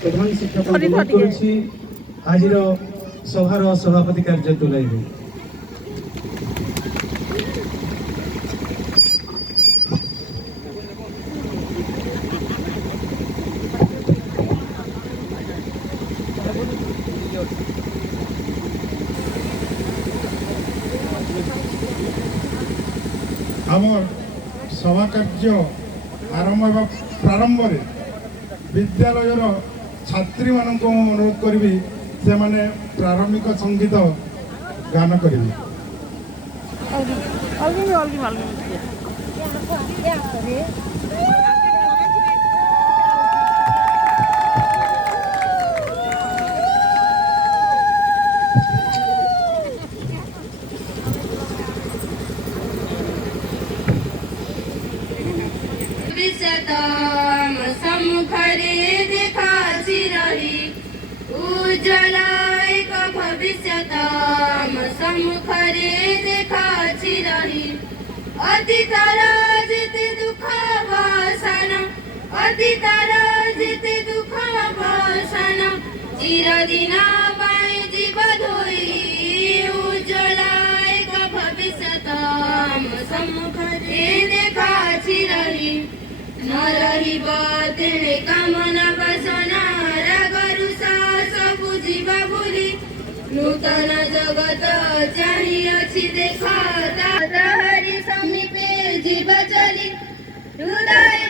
प्रधान शिक्षक आज सभार सभापति कार्य तुलाइबे। आमर सभा कार्य आरंभ प्रारंभ में विद्यालय छात्री मान अनुरोध करी से माने प्रारंभिक संगीत गान करी। सम्मुखरे देखाछि रही उज्ज्वला एक भविष्यताम सम्मुखरे देखाछि रही अतीतर जिते दुख बसन अतीतर जिते दुख बसन चिरदिन पाई जीव धोई उज्ज्वला एक भविष्यताम सम्मुखरे देखाछि रही न रही तेरे कामना बसना रागरुषा सबु जीवा भूली नूतन जगत चाहिए देखा हरि समीपे जीव चली हृदय